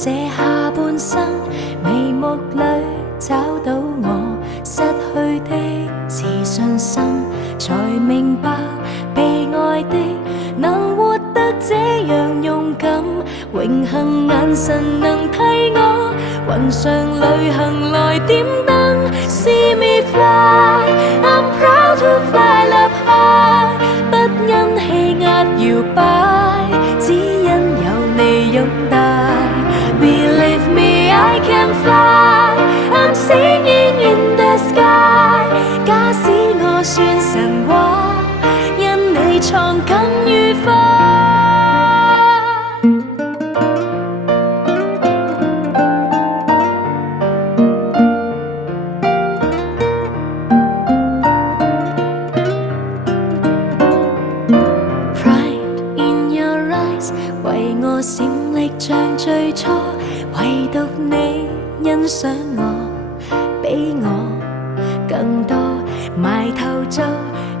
寫下半生，眉目裏找到我失去的自信心，才明白被愛的能活得這樣勇敢，榮幸眼神能替我雲上旅行來點燈。See me fly, I'm proud to fly up high， 不因氣壓搖擺，只因有你擁帶。Believe me, I can fly, I'm singing in the sky。 假使我算神話，因你創更愉快。為我閃力像最初，唯獨你欣賞我，比我更多。埋頭做，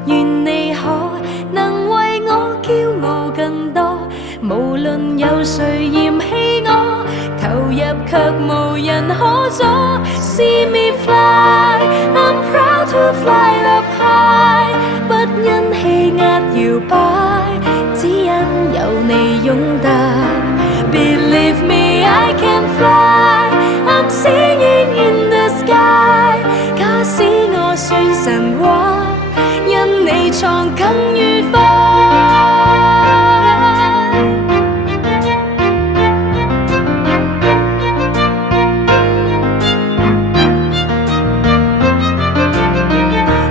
願你可能為我驕傲更多。無論有誰嫌棄我，投入卻無人可阻。See me fly, I'm proud to fly up high， 不因氣壓搖擺，只因有你擁帶。Believe me, I can fly, I'm singing in the sky。 假使我算神話，因你創更愉快。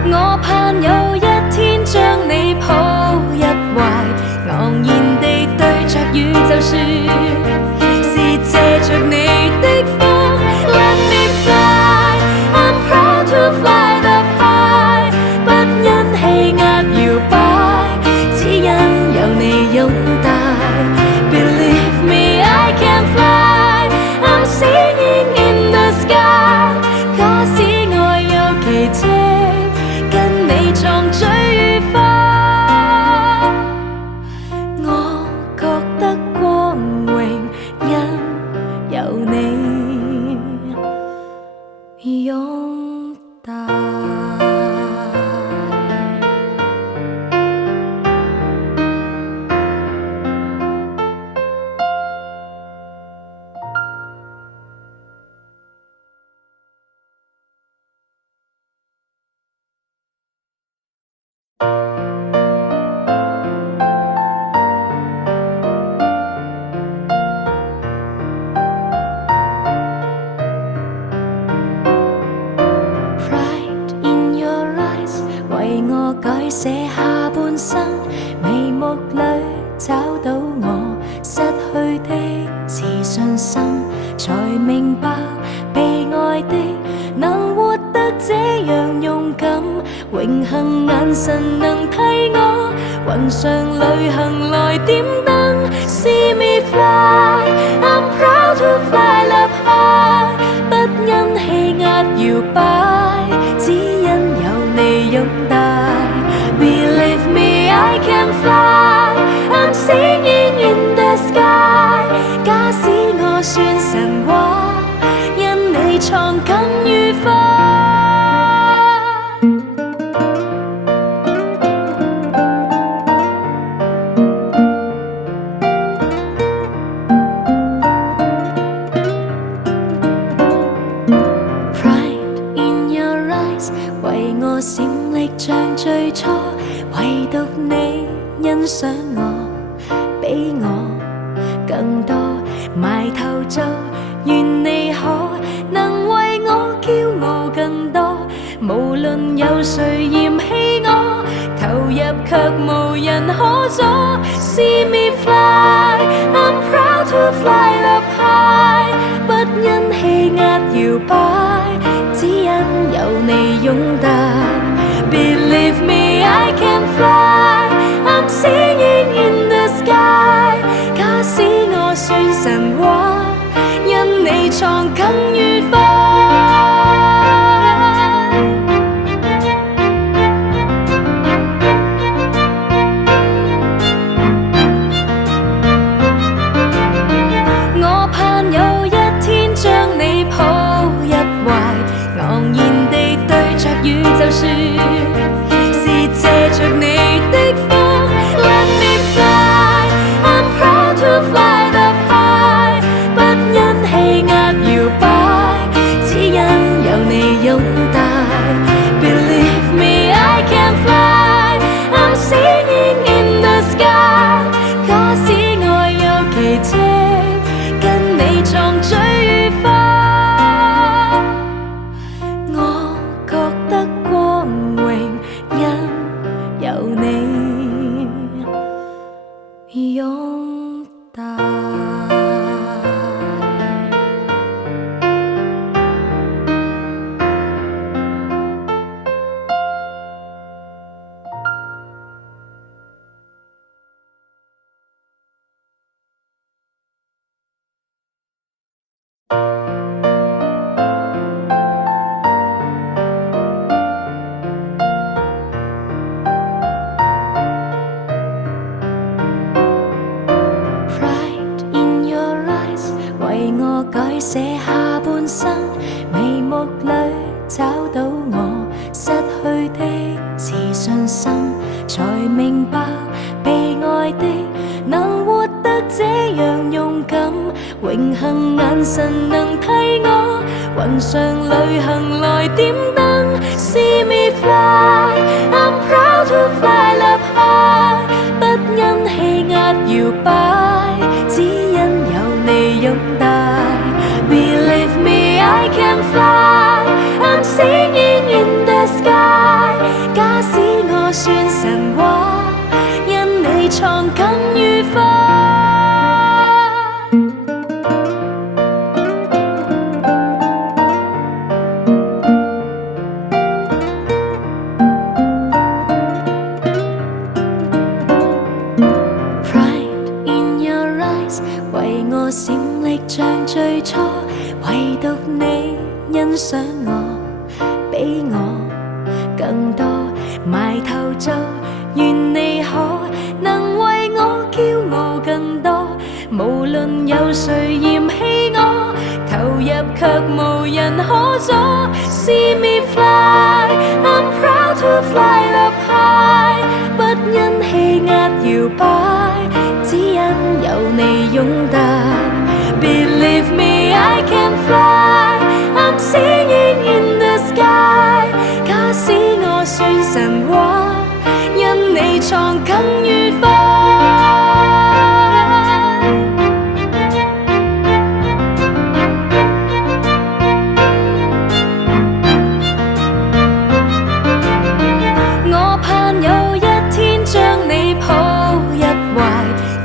我盼有一天將你抱入懷，昂然地對着宇宙說，是借着你的風。Let me fly, I'm proud to fly up high， 不因氣壓搖擺，只因有你擁帶。Believe me, I can fly, I'm singing in the sky。 假使愛有奇蹟，跟你創最愉快。我覺得光榮，因有你擁帶。為我改寫下半生，眉目裏找到我失去的自信心，才明白被愛的能活得這樣勇敢，榮幸眼神能替我雲上旅行來點燈。See me fly, I'm proud to fly up high， 不因氣壓搖擺，只因有你擁帶。Believe me, I can fly, I'm singing in the sky。 假使我算神話，因你創更愉快。為我閃力像最初，唯獨你欣賞我，比我更多。埋頭做，願你可能為我驕傲更多。無論有誰嫌棄我，投入卻無人可阻。See me fly, I'm proud to fly up high， 不因氣壓搖擺，只因有你擁帶。Believe me, I can fly, I'm singing in the sky。 假使我算神話，因你創更愉快。我盼有為我改寫下半生，眉目裏找到我失去的自信心，才明白被愛的能活得這樣勇敢，榮幸眼神能替我雲上旅行來點燈。See me fly, I'm proud to fly up high， 不因氣壓搖擺，只因有你擁戴。Believe me, I can fly, I'm singing in the sky。 假使我算神話，因你創更愉快。為我閃力像最初，唯獨你欣賞我，比我更多。埋頭做，願你可能為我驕傲更多。無論有誰嫌棄我，投入卻無人可阻。See me fly, I'm proud to fly up high， 不因氣壓搖擺，只因有你擁戴。Believe me, I can fly, I'm singing in the sky。 假使我算神話，因你創更愉快。我盼有一天將你抱入懷，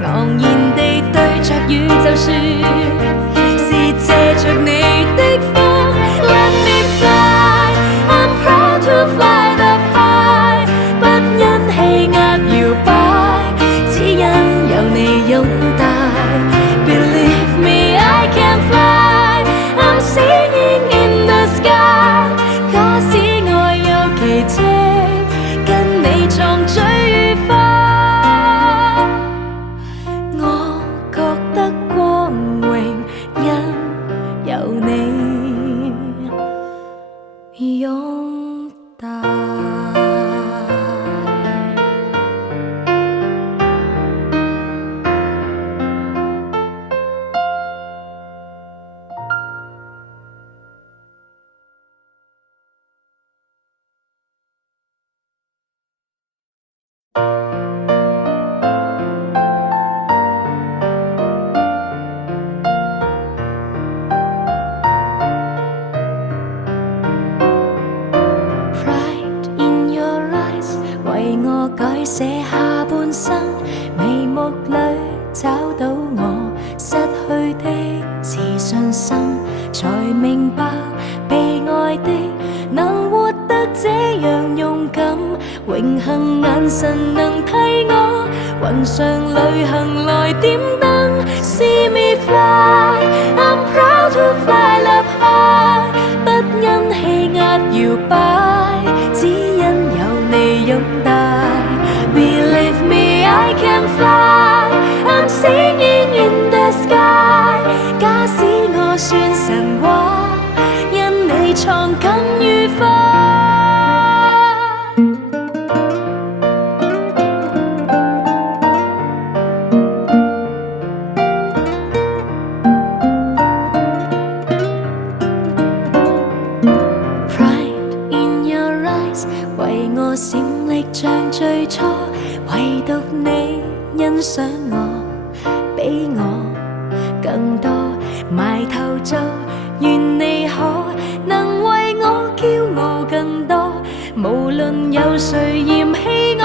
昂然地對着宇宙說，是借着你的風。Let me fly, I'm proud to fly up high， 不因氣壓搖擺，只因有你擁戴。Believe me, I can fly, I'm singing in the sky。 假使愛有奇蹟，跟你創最愉快。我覺得光榮，因有你擁戴。為我改寫下半生，眉目裏找到我失去的自信心，才明白被愛的能活得這樣勇敢，榮幸眼神能替我雲上旅行來點燈。See me fly, I'm proud to fly up high， 不因氣壓搖擺，只因有你擁戴。Believe me, I can fly, I'm singing in the sky。 假使我算神話，因你創更愉快。為我閃力像最初，唯獨你欣賞我，比我更多。埋頭做，願你可能為我驕傲更多。無論有誰嫌棄我，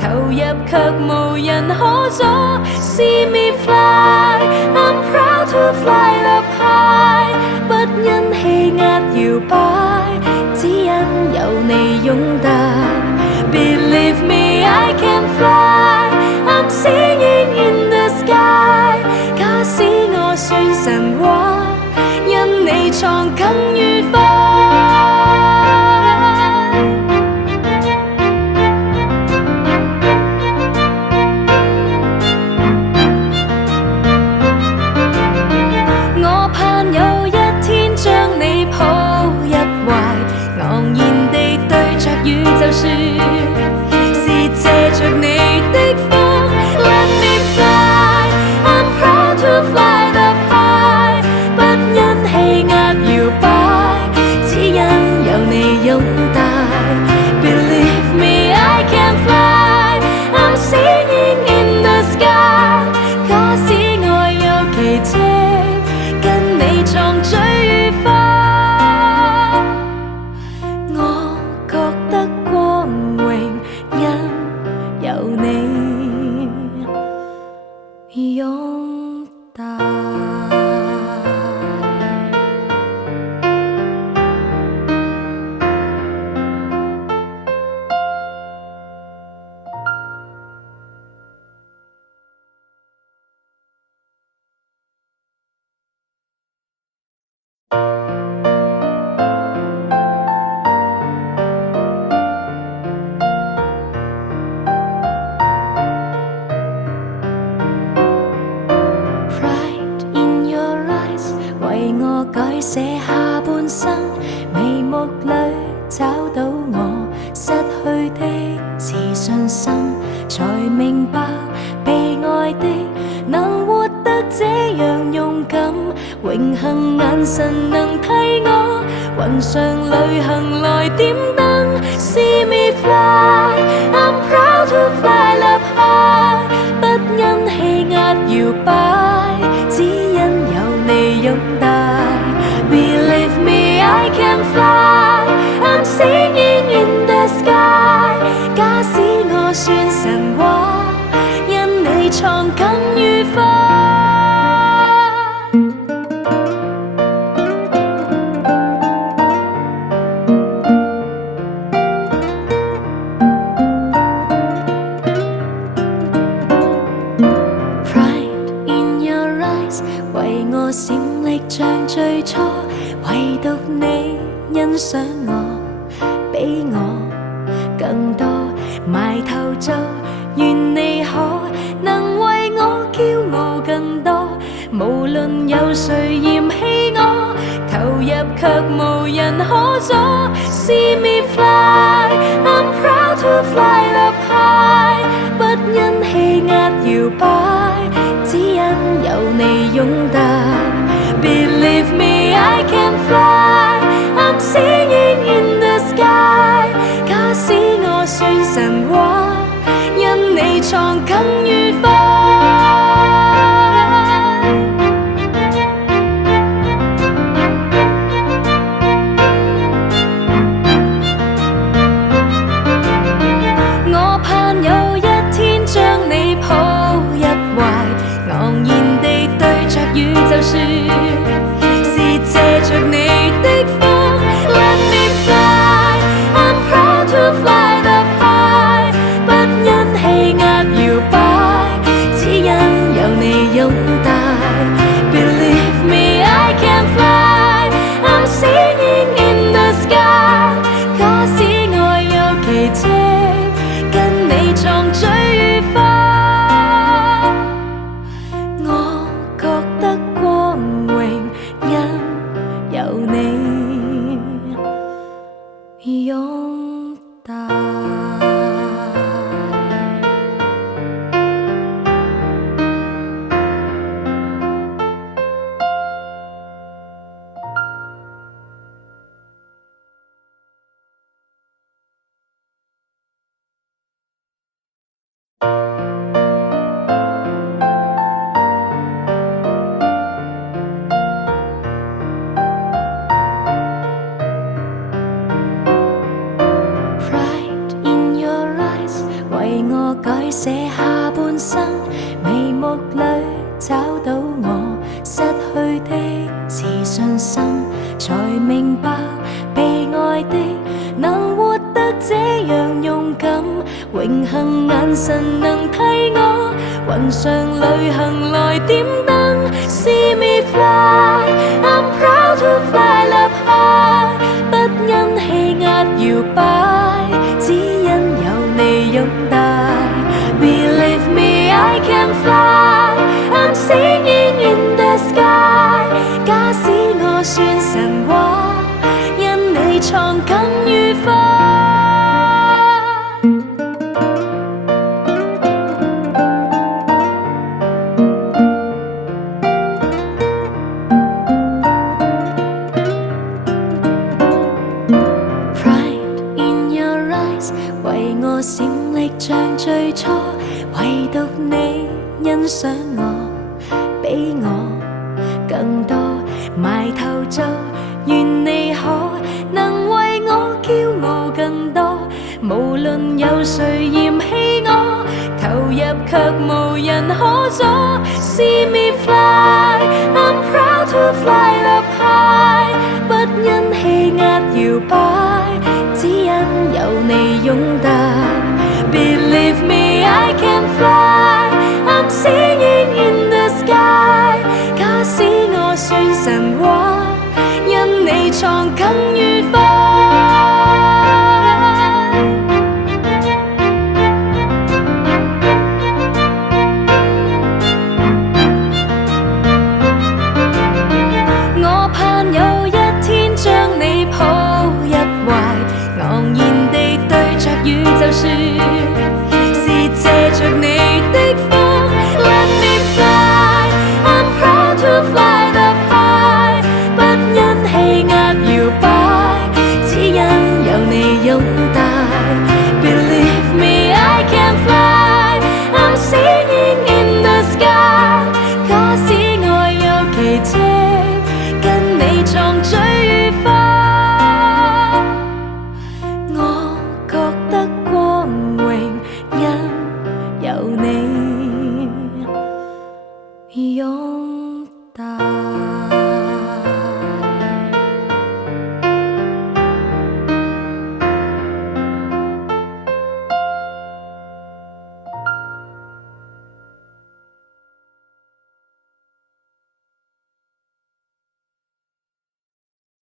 投入卻無人可阻。See me fly, I'm proud to fly up high， 不因氣壓搖擺，只因有你擁戴。Believe me, I can fly, I'm singing in the sky。 假使我算神話，因你創更愉快。我我改寫下半生，眉目裏找到我失去的自信心，才明白被愛的能活得這樣勇敢，榮幸眼神能替我雲上旅行來點燈。See me fly, I'm proud to fly up high， 不因氣壓搖擺，只因有你擁戴。Believe me, I can fly, I'm singing in the sky。 假使我算神話，因你創更愉快。為我閃力像最初，唯獨你欣賞我，比我更多。埋頭做，願你可能為我驕傲更多。無論有誰嫌棄我，投入卻無人可阻。See me fly, I'm proud to fly up high， 不因氣壓搖擺，只因有你擁戴。Believe me, I can fly, I'm singing in the sky。 假使我算神話，因你創更愉快。我盼有一天將你抱入懷，昂然地對着宇宙說，是借着你的風。Let me fly, I'm proud to fly up high， 不因氣壓搖擺，只因有你擁戴。Believe me, I can fly, I'm singing in the sky。 假使愛有奇蹟，跟你創最愉快。我覺得光榮，因有你擁戴。為我改寫下半生，眉目裏找到我失去的自信心，才明白被愛的能活得這樣勇敢，榮幸眼神能替我雲上旅行來點燈。See me fly, I'm proud to fly up high， 不因氣壓搖擺，只因有你擁戴。Believe me, I can fly, I'm singing in the sky。 假使我算神話，因你創更愉快。為我閃力像最初，唯獨你欣賞我，比我更多。埋頭做，願你可能為我驕傲更多。無論有誰嫌棄我，投入卻無人可阻。See me fly, I'm proud to fly up high， 不因氣壓搖擺，只因有你擁戴。Believe me, I can fly, I'm singing in the sky。 假使我算神話，因你創更愉快。我怕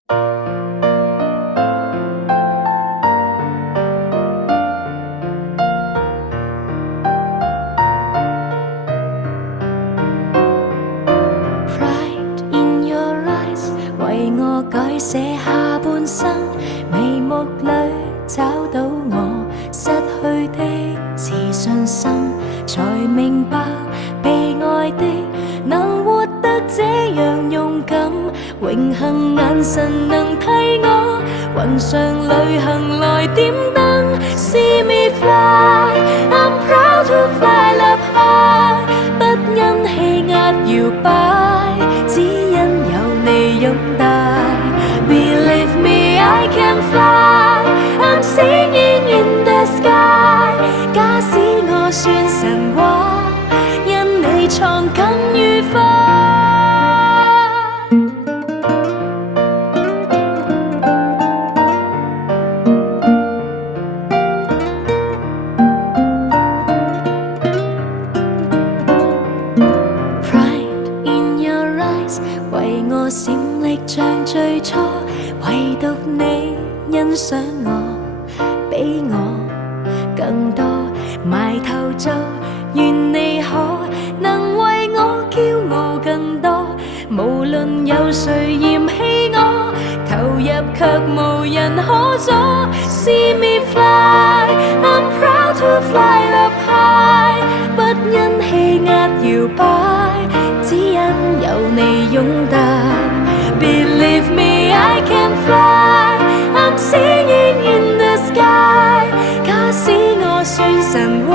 Pride in your eyes，為我改寫下半生，眉目裏找到我失去的自信心，才明白被愛的能活得這樣勇敢，榮幸眼神能替我雲上旅行來點燈。See me fly, I'm proud to fly up high， 不因氣壓搖擺，只因有你擁帶。Believe me, I can fly, I'm singing in the sky。假使我算神話，因你創更愉快。為我閃力像最初，唯獨你欣賞我，比我更多。埋頭做，願你可能為我驕傲更多。無論有誰嫌棄我，投入卻無人可阻。See me fly, I'm proud to fly up high， 不因氣壓搖擺，只因有你擁帶。Believe me, I can fly, I'm singing in the sky。假使我算神話，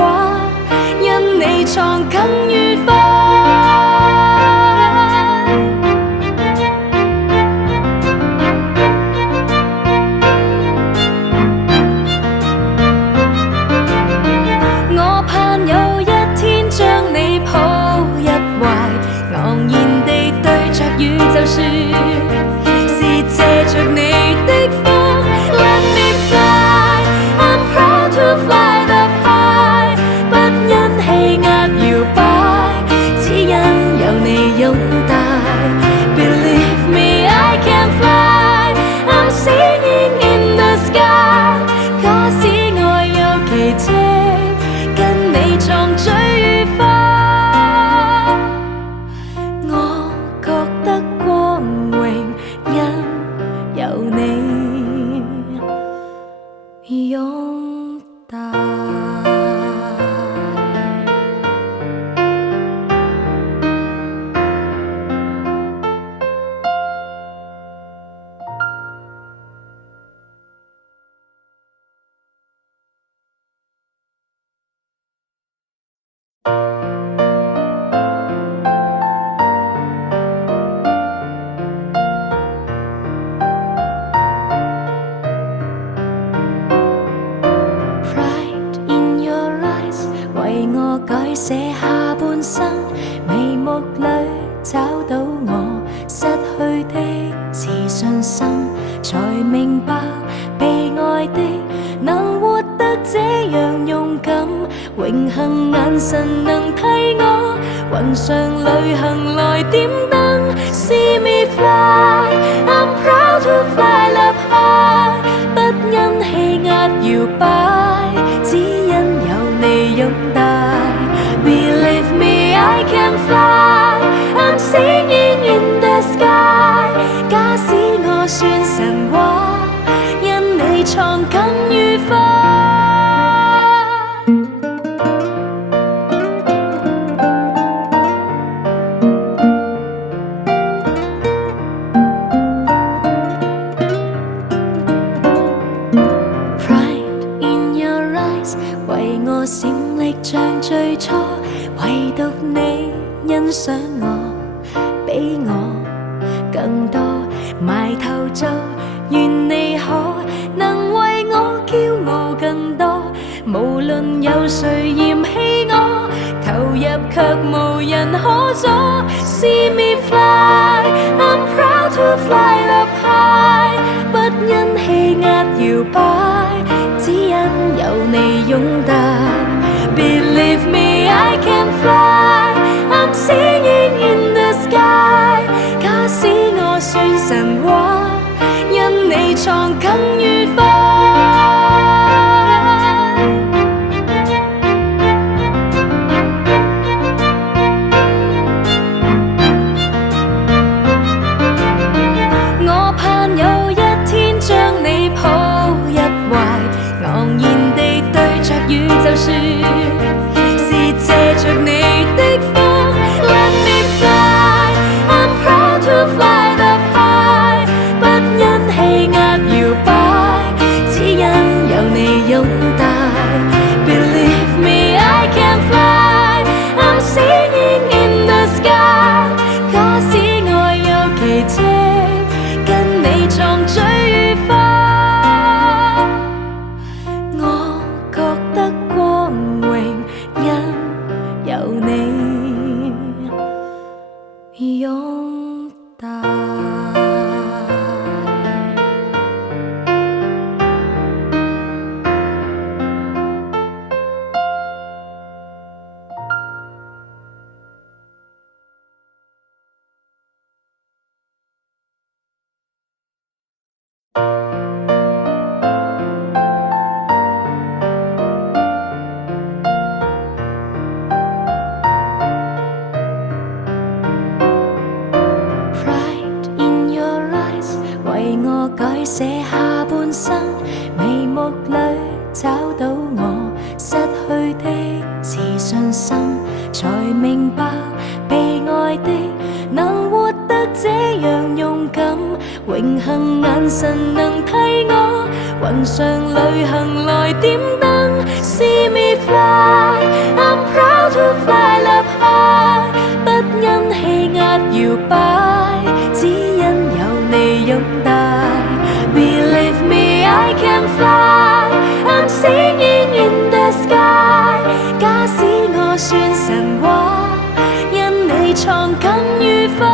因你創更愉快。我盼有一天將你抱入懷，昂然地對着宇宙說，是借着你的風。Let me fly, I'm proud to fly up high， 不因氣壓搖擺，只因有你擁帶。Believe me, I can fly, I'm singing in the sky。假使愛有奇蹟，跟你創最愉快。我覺得光榮，因有你擁帶。為我改寫下半生，眉目裏找到我失去的自信心，才明白被愛的能活得這樣勇敢，榮幸眼神能替我雲上旅行來點燈。See me fly, I'm proud to fly up high， 不因氣壓搖擺，只因有你擁帶。Believe me, I can fly, I'm singing in the sky。假使我算神話，因你創更愉快。為我閃力像最初，唯獨你欣賞我，比我更多。埋頭做，願你可能為我驕傲更多。無論有誰嫌棄我，投入卻無人可阻。See me fly, I'm proud to fly up high， 不因氣壓搖擺，只因有你擁帶。Believe me, I can fly, I'm singing in the sky。假使我算神話，你闖更愉快。我盼有一天將你抱入懷，昂然地對着宇宙說，是借着你的風。Let me fly, I'm proud to fly up high， 不因氣壓搖擺，只因有你擁戴。Believe me, I can fly, I'm singing in the sky。假使愛有奇蹟，跟你撞最愉快。我覺得光榮，因有你擁戴。為我改寫下半生，眉目裏找到我失去的自信心，才明白被愛的能活得這樣勇敢，永恆眼神能替我雲上旅行來點燈。See me fly, I'm proud to fly up high， 不因氣壓搖擺，只因有你擁戴。Believe me, I can fly, I'm singing in the sky。 假使我算神話，因你闖更愉快。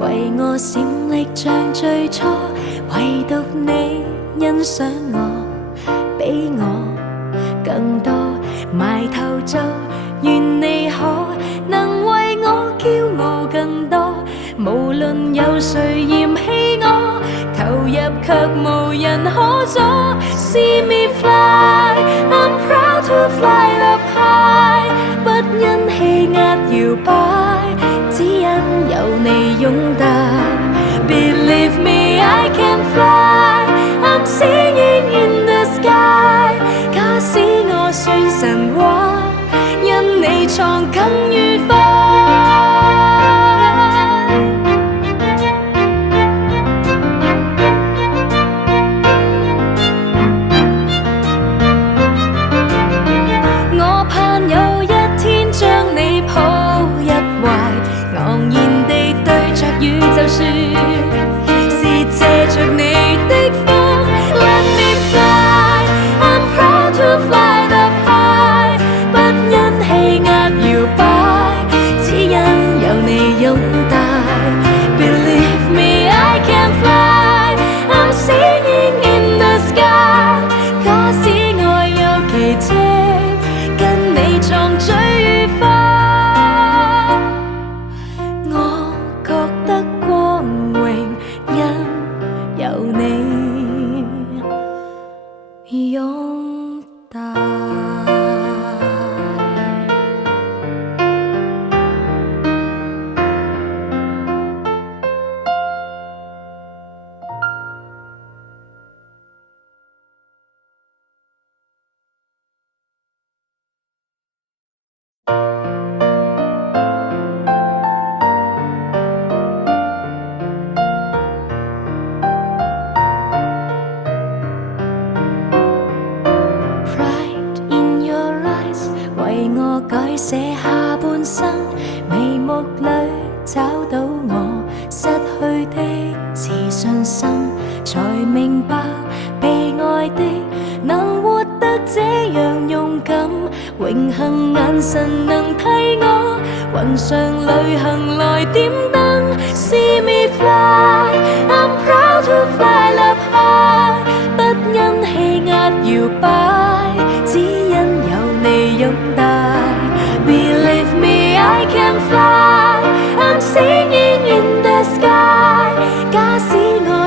為我閃力像最初，唯獨你欣賞我，比我更多。埋頭做，願你可能為我驕傲更多。無論有誰嫌棄我，投入卻無人可阻。See me fly, I'm proud to fly up high， 不因氣壓搖擺，只因有你擁戴。Believe me, I can fly, I'm singing in the sky。 假使我算神話，因你闖更愉快。我盼有一天將你抱入懷，昂然地對着宇宙說，是借着你的風。Let me fly, I'm proud to fly up high， 不因氣壓搖擺，只因有你擁戴。Believe me, I can fly, I'm singing in the sky。 假使愛有奇蹟，跟你撞最愉快。我覺得光榮，因有你擁戴。為我改寫下半生，眉目裏找到我失去的自信心，才明白被愛的能活得這樣勇敢，永恆眼神能替我雲上旅行來點燈。See me fly, I'm proud to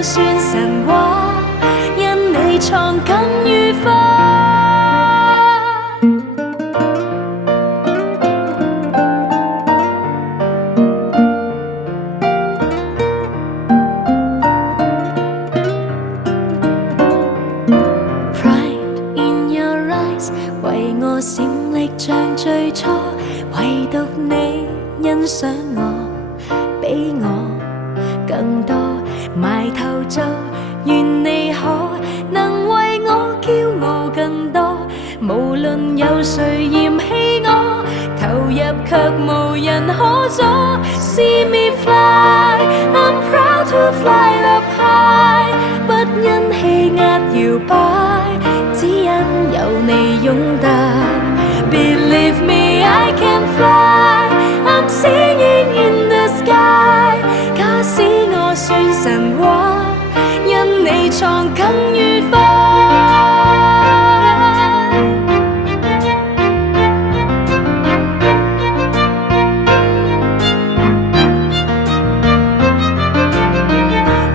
算神話，因你藏緊於花。為我閃力像最初，唯獨你欣賞我，比我更多。埋頭做，願你可能為我驕傲更多。無論有誰嫌棄我，投入卻無人可阻。See me fly, I'm proud to fly up high， 不因氣壓搖擺，只因有你擁戴。Believe me, I can fly, I'm singing in the sky。 假使我算神話，因你藏緊於花。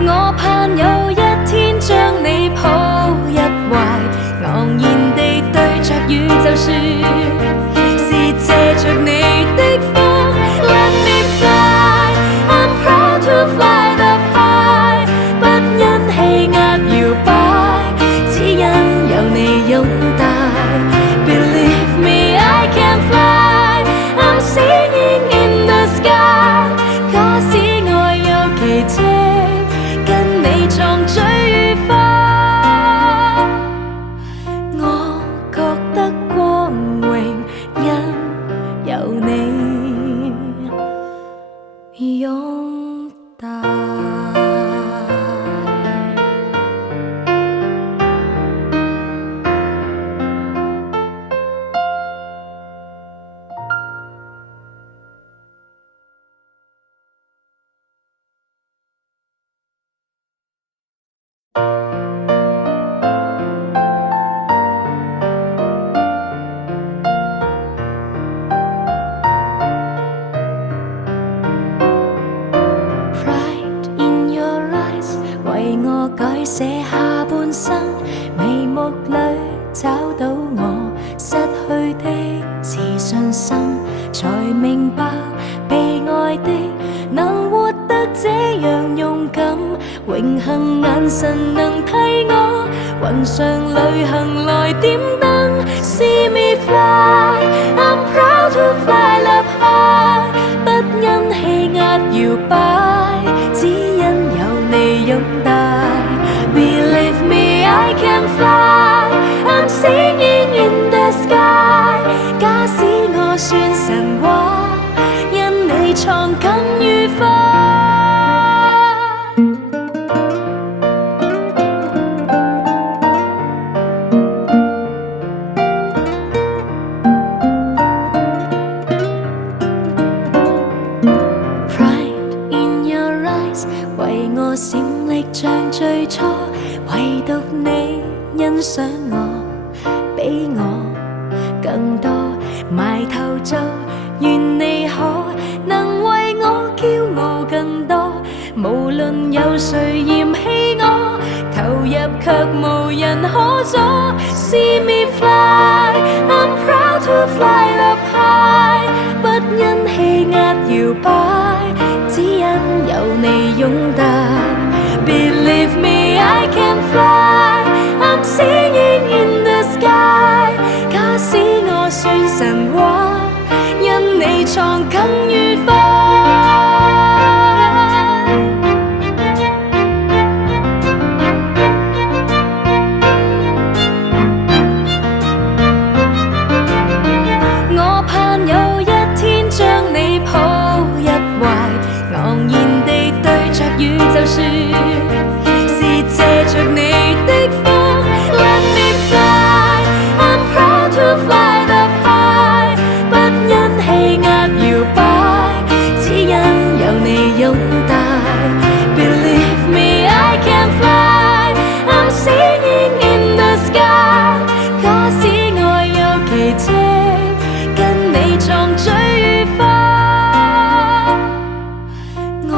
我盼有一天將你抱入懷，昂然地對着宇宙說，是借着你的風。Let me fly, I'm proud to fly up high， 不因氣壓搖擺，只因有你擁戴。Believe me, I can fly, I'm singing in the sky。 假使愛有奇蹟，跟你撞醉於花，我覺得光榮，因有你擁戴。為我改寫下半生，眉目裏找到我失去的自信心，才明白被愛的能活得這樣勇敢。榮幸眼神能替我雲上旅行來點燈。See me fly, I'm proud to fly up high， 不因氣壓搖擺，只因有你擁戴。Believe me, I can fly, I'm singing in the sky。 假使我算神話，因你藏緊於花。為我閃力像最初，唯獨你欣賞我，比我更多。埋頭做，願你可能為我驕傲更多。無論有誰嫌棄我，投入卻無人可阻。See me fly, I'm proud to fly up high， 不因氣壓搖擺，只因有你擁戴。Believe me, I can fly, I'm singing in the sky。 假使我算神話，因你藏緊於花。我盼有一天將你抱入懷，昂然地對着宇宙說，是借着你的風。Let me fly, I'm proud to fly up high， 不因氣壓搖擺，只因有你擁戴。Believe me, I can fly, I'm singing in the sky。 假使愛有奇蹟，跟你撞醉於花，我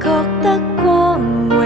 覺得光榮，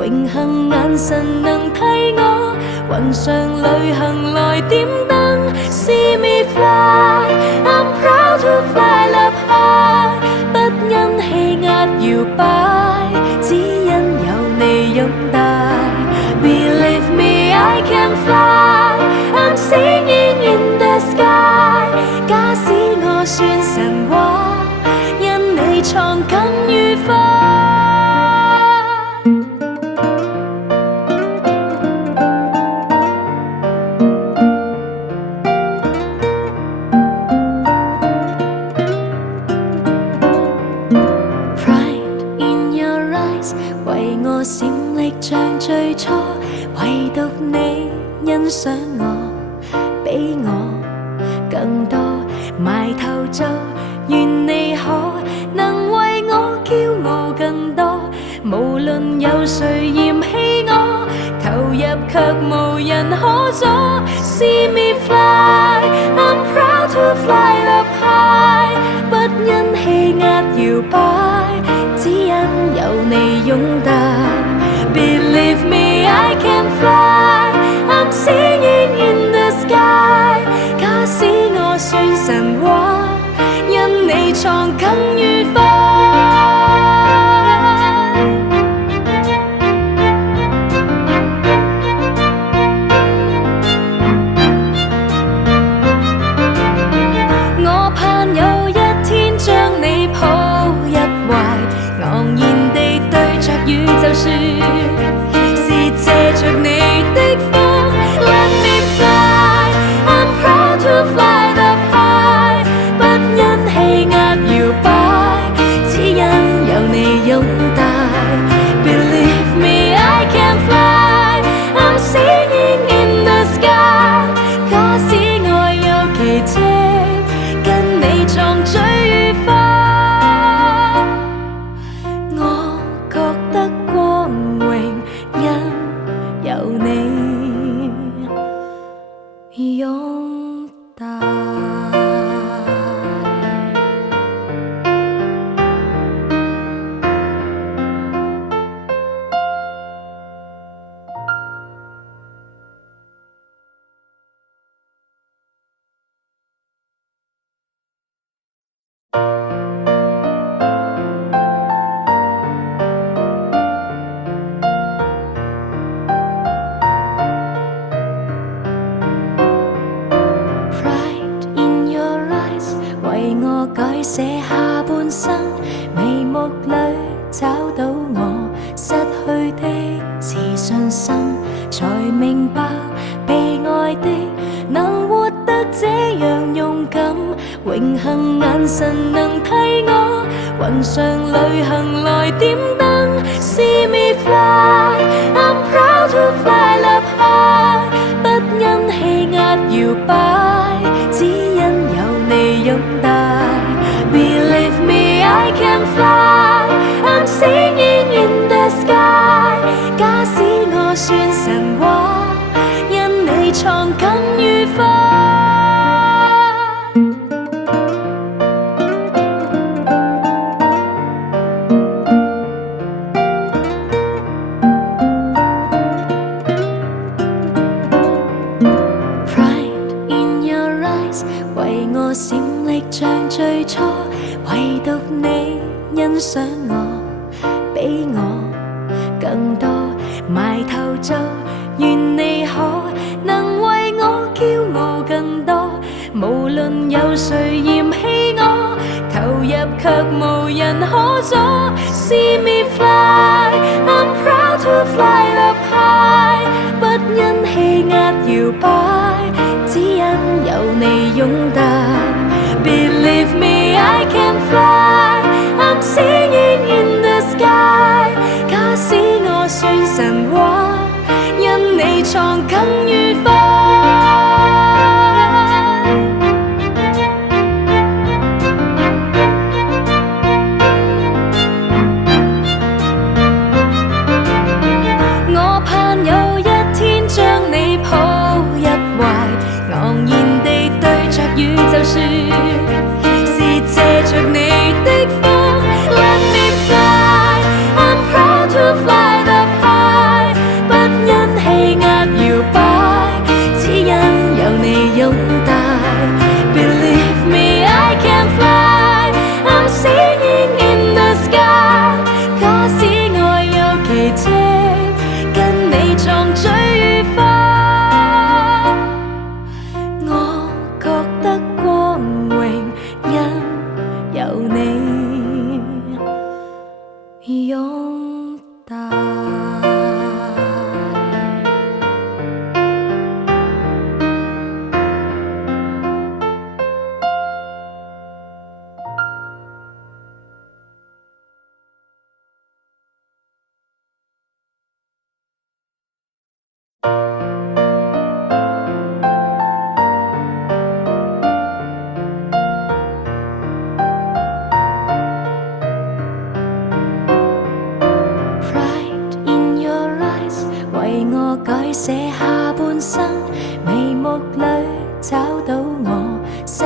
榮幸眼神能替我雲上旅行來點燈。See me fly, I'm proud to fly up high， 不因氣壓搖擺，只因有你擁戴。Believe me, I can fly, I'm singing in the sky。假使我算神話，因你創更愉快。為我閃力像最初，唯獨你欣賞我，比我更多。埋頭做，願你可能為我驕傲更多。無論有誰嫌棄我，投入卻無人可阻。See me fly, I'm proud to fly up high， 不因氣壓搖擺，只因有你擁戴。Believe me, I can fly, I'm singing in the sky。假使我算神話，因你創更愉快。我盼有一天將你抱入懷，昂然地對着宇宙說，是借着你的風。Let me fly, I'm proud to fly up high， 不因氣壓搖擺，只因有你擁戴。Believe me, I can fly, I'm singing in the sky。假使愛有奇蹟，跟你創最愉快。我覺得光榮，因有你擁戴。為我改寫下半生，眉目裏找到我失去的自信心，才明白被愛的能活得這樣勇敢。榮幸眼神能替我雲上旅行來點燈。See me fly, I'm proud to fly up high， 不因氣壓搖擺，只因有你擁戴。Believe me, I can fly, I'm singing in the sky。假使我算神話，因你創更愉快。為我閃力像最初，唯獨你欣賞我，比我更多。埋頭做，願你可能為我驕傲更多。無論有誰嫌棄我，投入卻無人可阻。See me fly, I'm proud to fly up high， 不因氣壓搖擺，只因有你擁戴。Believe me, I can fly, I'm singing in the sky。假使我算神話，因你創更愉快。我盼有一天將你抱入懷，昂然地對着宇宙說，是借着你的風。Let me fly, I'm proud to fly up high。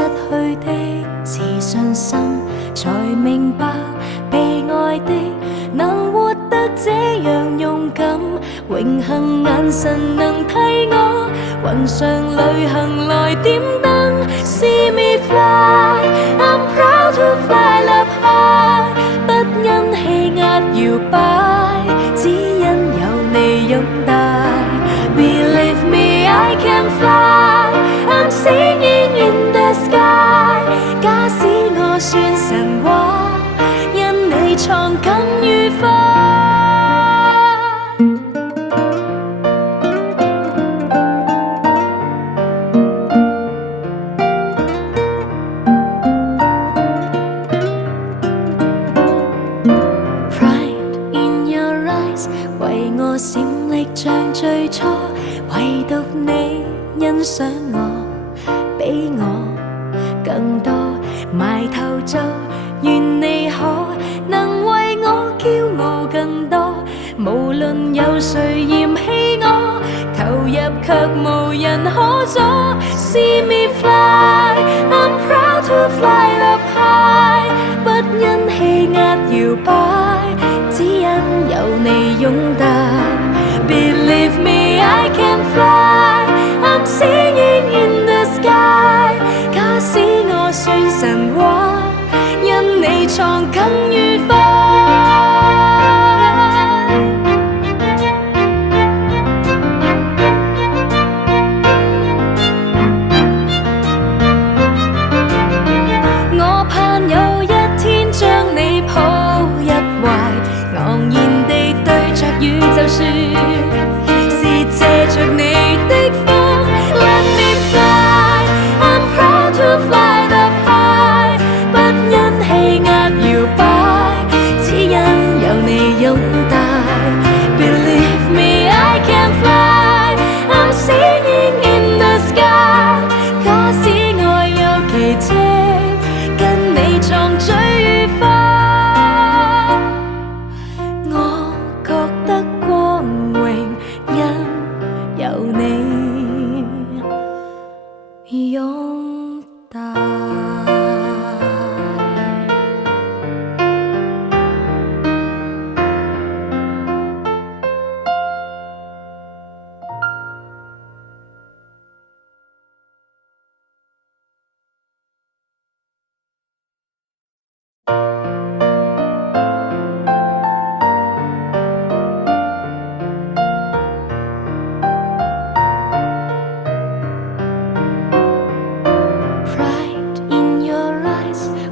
去的自信心，才明白被愛的能活得這樣勇敢。永恆眼神能替我雲上旅行來點燈。See me fly, I'm proud to fly up high， 不因氣壓搖擺，只因有你擁帶。Believe me, I can fly, I'm singing in the sky。 假使我算神話，因你創更愉快。為我閃力像最初，唯獨你欣賞我，比我更多。埋頭做，願你可能為我驕傲更多。無論有誰嫌棄我，投入卻無人可阻。See me fly, I'm proud to fly up high， 不因氣壓搖擺，只因有你擁帶。Believe me, I can fly, I'm singing in the sky。 假使我算神話，因你創更愉快。我盼有一天將你抱入懷，昂然地對着宇宙說，是借着你的風。Let me fly, I'm proud to fly up high， 不因氣壓搖擺，只因有你擁帶。Believe me, I can fly, I'm singing in the sky。 假使愛有奇蹟，跟你創最愉快。我覺得光榮，因有你擁帶。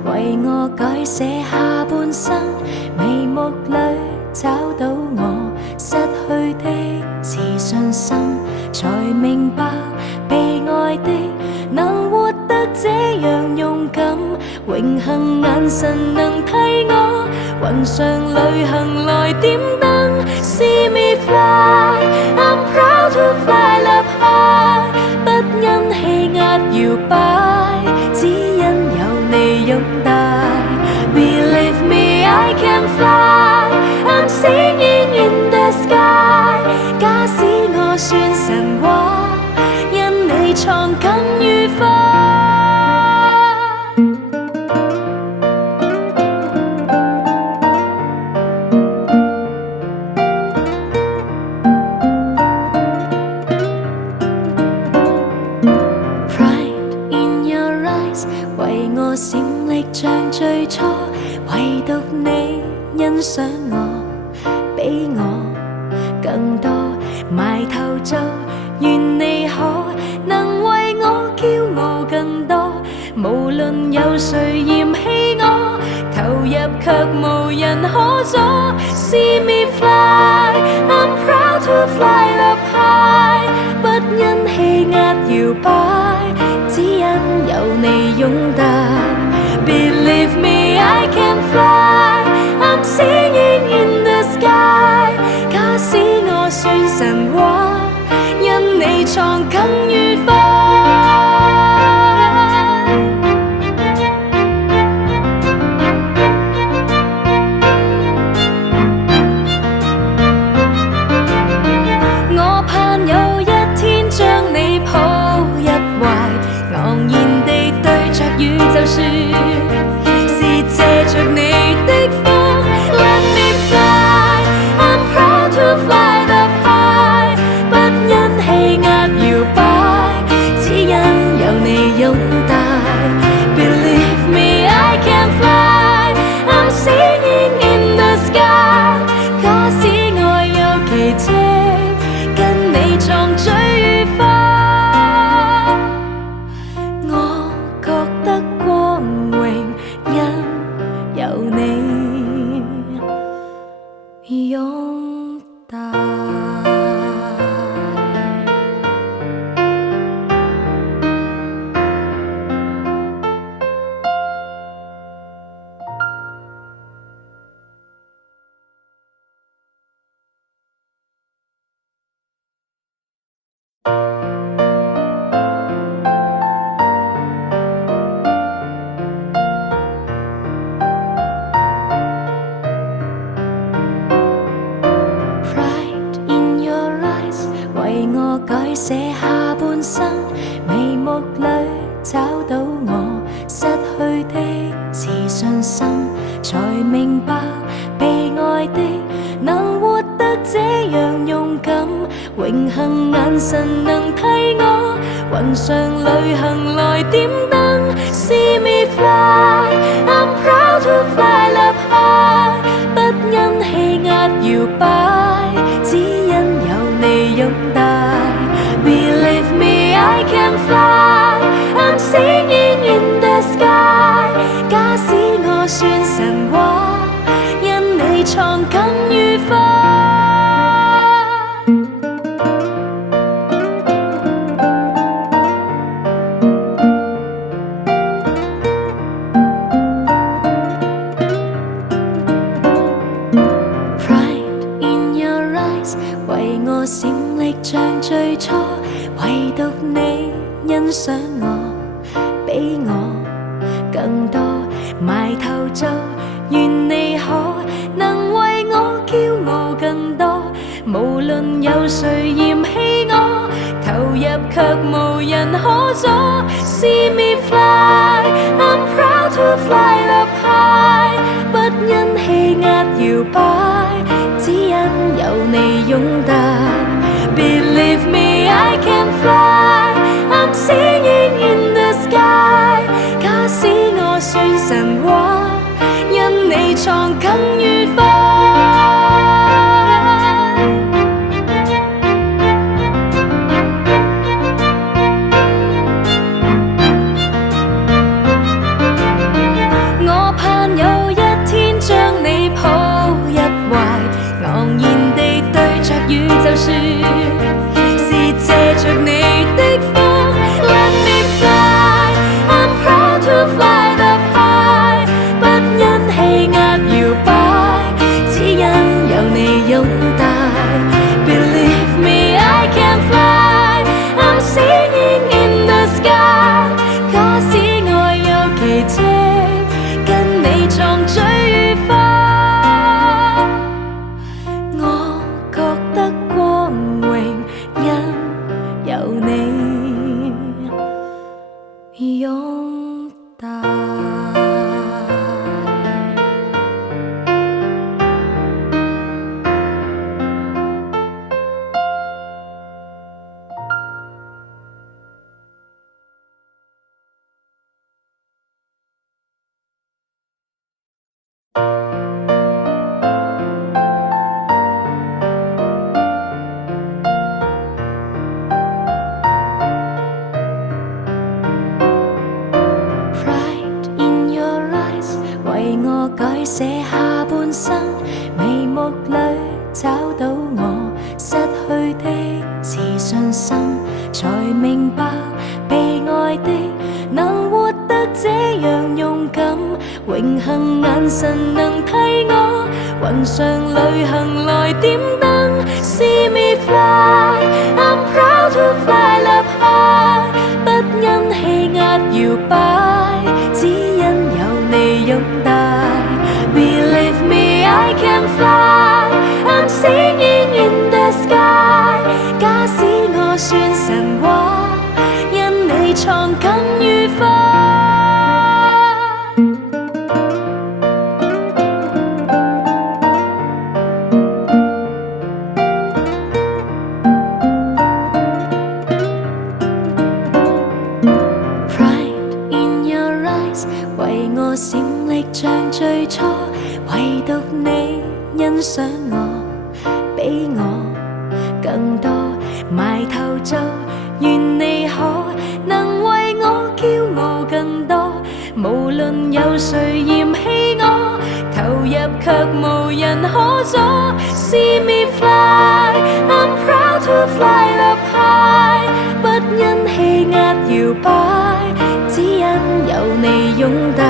為我改寫下半生，眉目裏找到我失去的自信心，才明白被愛的能活得這樣勇敢。永恆眼神能替我雲上旅行來點燈。See me fly, I'm proud to fly up high， 不因氣壓搖擺，只因有你擁帶。Believe me, I can fly, I'm singing in the sky。 假使我算神話，因你創更愉快。為我閃力像最初，唯獨你欣賞我，比我更多。埋頭做，願你可能為我驕傲更多。無論有誰嫌棄我，投入卻無人可阻。See me fly, I'm proud to fly up high， 不因氣壓搖擺，只因有你擁帶。Believe me, I can fly, I'm singing in the sky。 假使我算神話，因你創更愉快。我盼有一天將你抱入懷，昂然地對着說，是借着你的風。Let me fly, I'm proud to fly up high， 不因氣壓搖擺，只因有你擁戴。Believe me, I can fly, I'm singing in the sky。假使愛有奇蹟，跟你撞最愉快。我覺得光榮，因有你擁戴。為我改寫下半生，眉目裏找到我失去的自信心，才明白被愛的能活得這樣勇敢，榮幸眼神能替我雲上旅行來點燈。See me fly, I'm proud to fly up high， 不因氣壓搖擺，只因有你擁戴。Believe me, I can fly, I'm singing in the sky。 假使我算神話，因你創更愉快。為我閃力像最初，唯獨你欣賞我，比我更多。埋頭做，願你可能為我驕傲更多。無論有誰嫌棄我，投入卻無人可阻。See me fly, I'm proud to fly up high， 不因氣壓搖擺，只因有你擁戴。Believe me, I can fly, I'm singing in the sky。 假使我算神話，因你創更愉快。我盼有一天將你抱入懷，昂然地對着宇宙說，是借着你的風。Let me fly, I'm proud to fly up high， 不因氣壓搖擺，只因有你擁戴。Believe me, I can fly, I'm singing in the sky。 假使愛有奇蹟，跟你撞最愉快。我覺得光榮，因有你擁戴。為我改寫下半生，眉目裏找到我失去的自信心，才明白被愛的能活得這樣勇敢，榮幸眼神能替我雲上旅行來點燈。See me fly, I'm proud to fly up high， 不因氣壓搖擺，只因有你擁戴。Believe me, I can fly, I'm singing in the sky。 假使我算神話，因你創更愉快。像最初，唯獨你欣賞我，比我更多。埋頭做，願你可能為我驕傲更多。無論有誰嫌棄我，投入卻無人可阻。See me fly, I'm proud to fly up high， 不因氣壓搖擺，只因有你擁戴。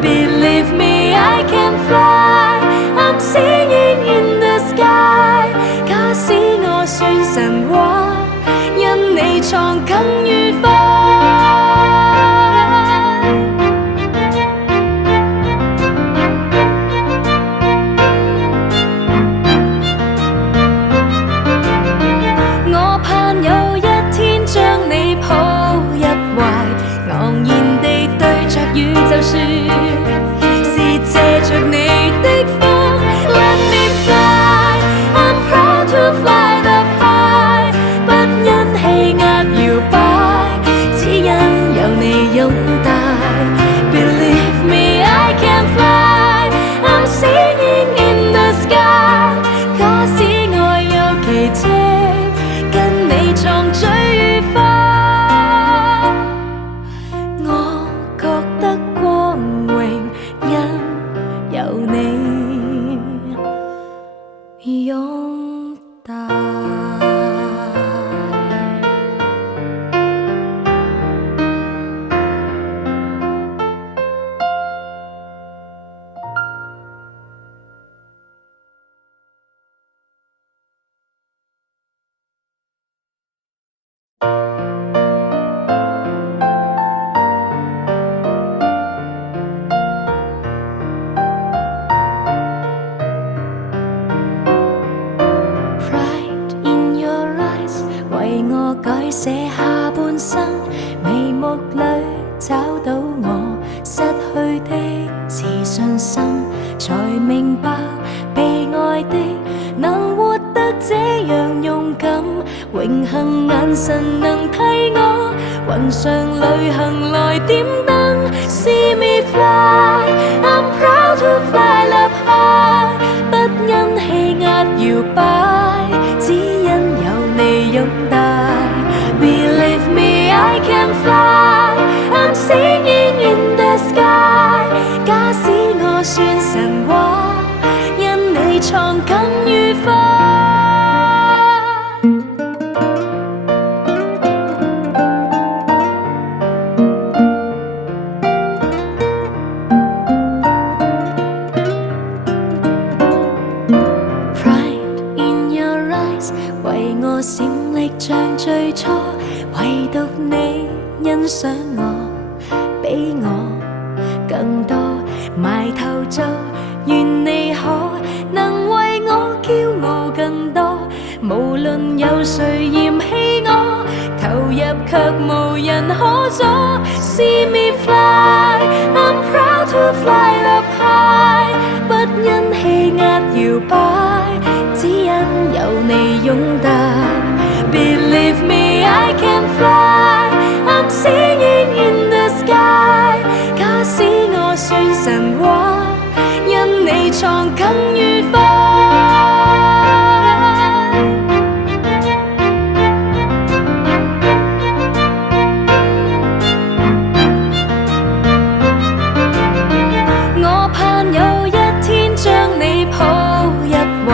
Believe me, I can fly, I'm singing in the sky。假使我算神話，因你創更愉快。我盼有一天將你抱入懷，昂然地對着宇宙說，是借着你的風。Let me fly, I'm proud to fly up high， 不因氣壓搖擺，只因有你擁戴。Believe me, I can fly, I'm singing in the sky。假使愛有奇蹟，跟你撞最愉快。我覺得光榮，因有你擁戴。為我改寫下半生，眉目裏找到我失去的自信心，才明白被愛的能活得這樣勇敢。榮幸眼神能替我雲上旅行來點燈。See me fly, I'm proud to fly up high， 不因氣壓搖擺，只因有你擁戴。Believe me, I can fly, I'm singing in the sky。假使我算神話，因你創更愉快。為我閃力像最初，唯獨你欣賞我，比我更多。埋頭做，願你可能為我驕傲更多。無論有誰嫌棄我，投入卻無人可阻。See me fly, I'm proud to fly up high， 不因氣壓搖擺，只因有你擁戴。Believe me, I can fly, I'm singing in the sky。假使我算神話，因你創更愉快。我盼有一天將你抱入懷，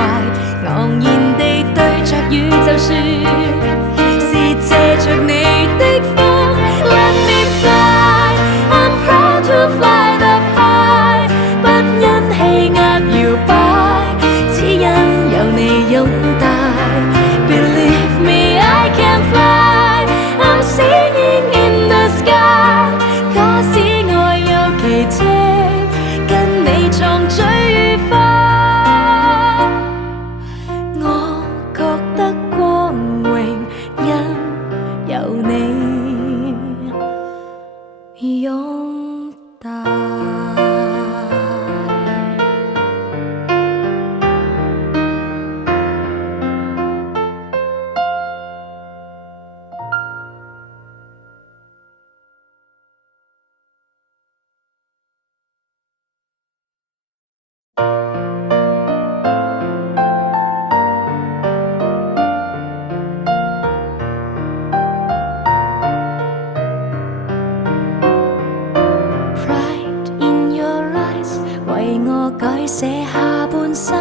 昂然地對着宇宙說，是借着你的風。Let me fly, I'm proud to fly up high， 不因氣壓搖擺，只因有你擁戴。Believe me, I can fly, I'm singing in the sky。假使愛有奇蹟，跟你撞最愉快。我覺得光榮，因有你擁戴。改寫下半生，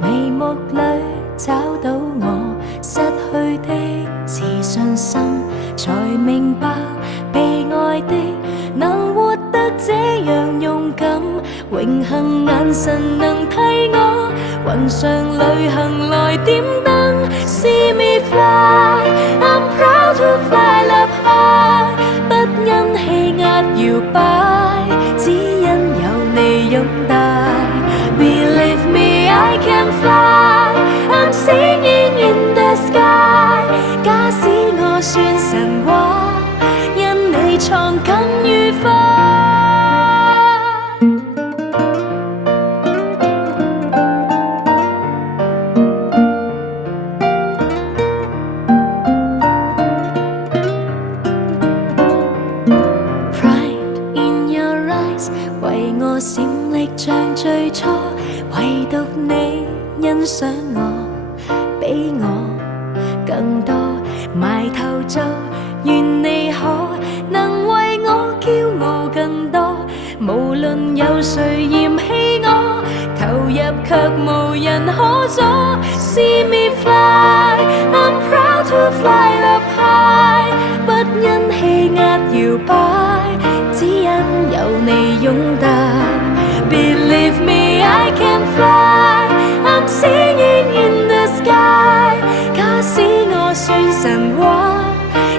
眉目裏找到我失去的自信心，才明白被愛的能活得這樣勇敢，榮幸眼神能替我雲上旅行來點燈。See me fly, I'm proud to fly up high， 不因氣壓搖擺，只因有你擁戴。Believe me, I can fly, I'm singing in the sky。 假使我算神話，因你創更愉快。為我閃力像最初，唯獨你欣賞我，比我更多。埋頭做，願你可能為我驕傲更多。無論有誰嫌棄我，投入卻無人可阻。See me fly, I'm proud to fly up high， 不因氣壓搖擺，只因有你擁戴。Believe me, I can fly, I'm singing in the sky。 假使我算神話，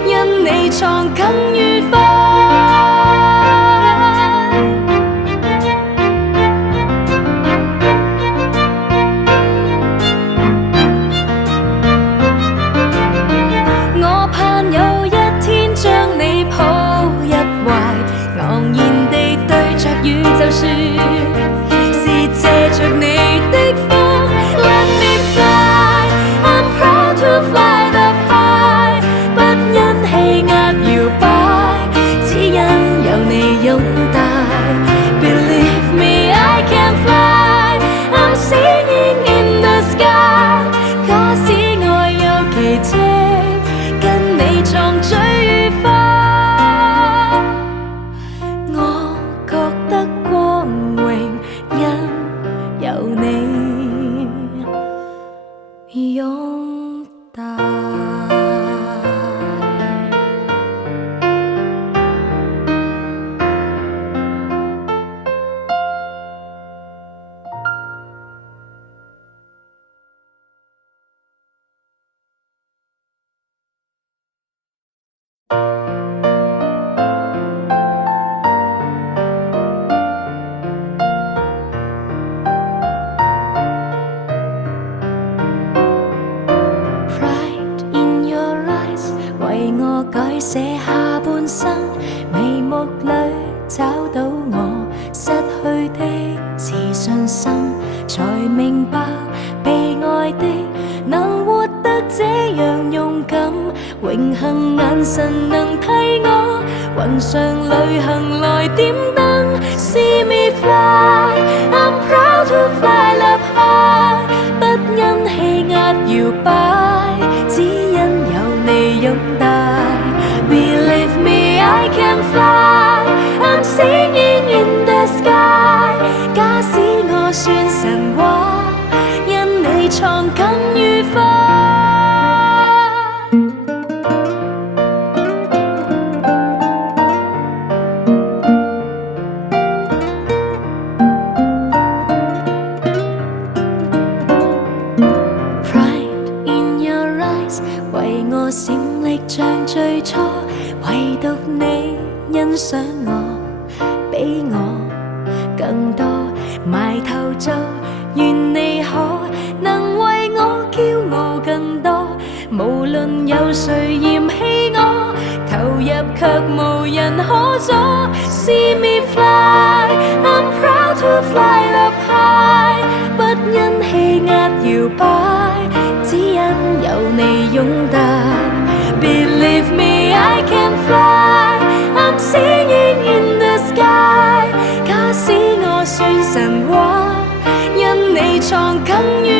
因你創更愉快。我盼有一天將你抱入懷，昂然地對着宇宙說，是借着你的風。Let me fly, I'm proud to fly up high， 不因氣壓搖擺，只因有你擁戴。Believe me, I can fly, I'm singing in the sky。 假使愛有奇蹟，跟你創最愉快。我覺得光榮，因有你擁戴。為我改寫下半生，眉目裏找到我失去的自信心，才明白被愛的能活得這樣勇敢，榮幸眼神能替我雲上旅行來點燈。See me fly, I'm proud to fly up high， 不因氣壓搖擺，只因有你擁戴。Believe me, I can fly, I'm singing in the sky。 假使我算神話，因你創更愉快。為我閃力像最初，唯獨你欣賞我，比我更多。埋頭做，願你可能為我驕傲更多。無論有誰嫌棄我，投入卻無人可阻。See me fly, I'm proud to fly up high， 不因氣壓搖擺，只因有你擁戴。Believe me, I can fly, I'm singing in the sky。 假使我算神話，因你創更遠。